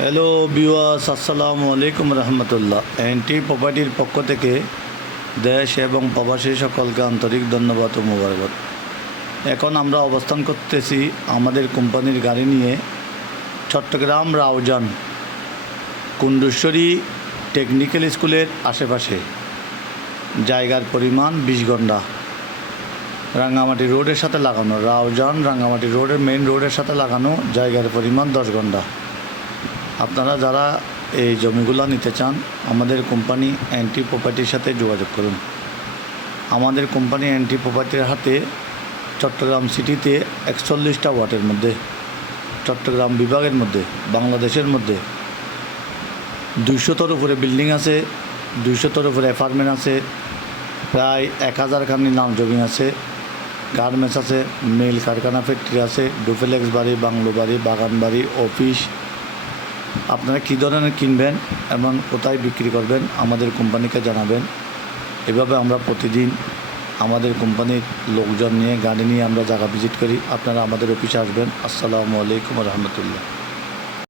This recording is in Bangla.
হ্যালো ভিউয়ার্স, আসসালামু আলাইকুম রহমতুল্লাহ। এনটি প্রপার্টির পক্ষ থেকে দেশ এবং প্রবাসী সকলকে আন্তরিক ধন্যবাদ ও মোবারকবাদ। এখন আমরা অবস্থান করতেছি আমাদের কোম্পানির গাড়ি নিয়ে চট্টগ্রাম রাউজান কুণ্ডুশ্বরী টেকনিক্যাল স্কুলের আশেপাশে। জায়গার পরিমাণ 20 ঘন্টা। রাঙ্গামাটি রোডের সাথে লাগানো, রাউজান রাঙ্গামাটি রোডের মেইন রোডের সাথে লাগানো। জায়গার পরিমাণ 10 ঘন্টা। আপনারা যারা এই জমিগুলো নিতে চান, আমাদের কোম্পানি এনটি প্রপার্টির সাথে যোগাযোগ করুন। আমাদের কোম্পানি এনটি প্রপার্টির হাতে চট্টগ্রাম সিটিতে 41টা ওয়ার্ডের মধ্যে, চট্টগ্রাম বিভাগের মধ্যে, বাংলাদেশের মধ্যে 200টার উপরে বিল্ডিং আছে, 200টার উপরে অ্যাপার্টমেন্ট আছে, প্রায় 1000 খানি নাম জমি আছে, গার্মেন্টস আছে, মিল কারখানা ফ্যাক্টরি আছে, ডুপ্লেক্স বাড়ি, বাংলো বাড়ি, বাগান বাড়ি, অফিস। আপনারা কী ধরনের কিনবেন এবং কোথায় বিক্রি করবেন আমাদের কোম্পানিকে জানাবেন। এভাবে আমরা প্রতিদিন আমাদের কোম্পানির লোকজন নিয়ে, গাড়ি নিয়ে আমরা জায়গা ভিজিট করি। আপনারা আমাদের অফিসে আসবেন। আসসালামু আলাইকুম রহমতুল্লাহ।